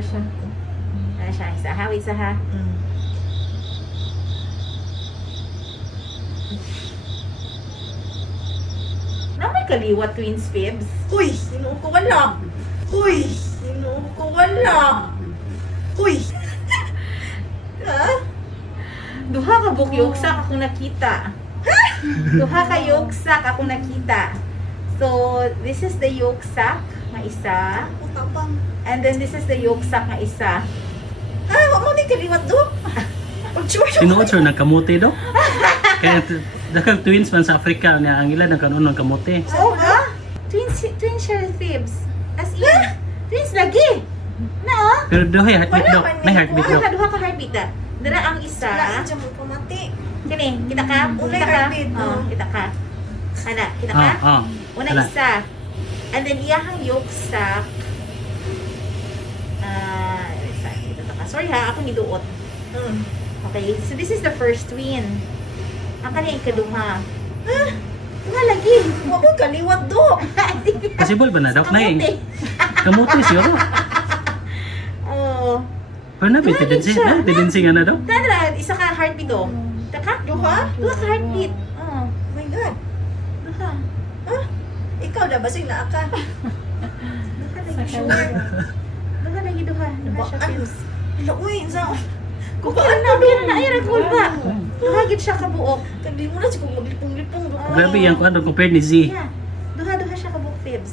na siya. Ano siya? Isa ha? Wait, isa ha? Na may kaliwat twins, Fibs. Uy! Sinuo ko wala! Uy! Sinuo ko wala! Uy! Ha? Duha ka buk yugsak akong nakita. Duha ka yugsak akong nakita. So, this is the yugsak nga isa. Utapang. And then this is the yugsak nga isa. Ah, wag mo ni kaliwat do. Pag-sure Tinuod sir ng kamote do. Kaya dakang twins man sa Africa niya ang ilan nagkaroon ng kamote. Oh, ha? Twin share Fibs. As in, twins lagi. Na, oh. Pero dohay heartbeat Wala do. man May ni- heartbeat do. Duha ka heartbeat da. Dara ang isa. Wala siya mo pamati. Kini, kita ka? Unay Kita ka? heartbeat, Oh, no? kita ka. Ana, kita ka? Ah, ah. Una Wala. isa. And then iyahang yolk sac. Dito ka. Sorry ha, ako niduot. Okay, so this is the first twin. Ang kanina ikaduha. Nga lagi. Wag mo kaliwat do. Possible ba na daw? Nay, Kamote. kamote siguro. Oh. Pero na tendency, siya. na tendency nga na daw. Tara, isa ka heartbeat oh. Taka? Duha? Duha ka heartbeat. Oh. Oh my God. Duha. Ikaw na, basig na ka. Duha lagi. Sure. Duha lagi, duha. Duha siya, Fibs. Hala, uy, sa... Kukaan na, bira na, ay, ragol ba? Duha gid siya kabuok. Tagli mo na, siguro maglipong-lipong. Grabe yung kuan compared ni Z. Yeah. Duha siya kabuok, Fibs.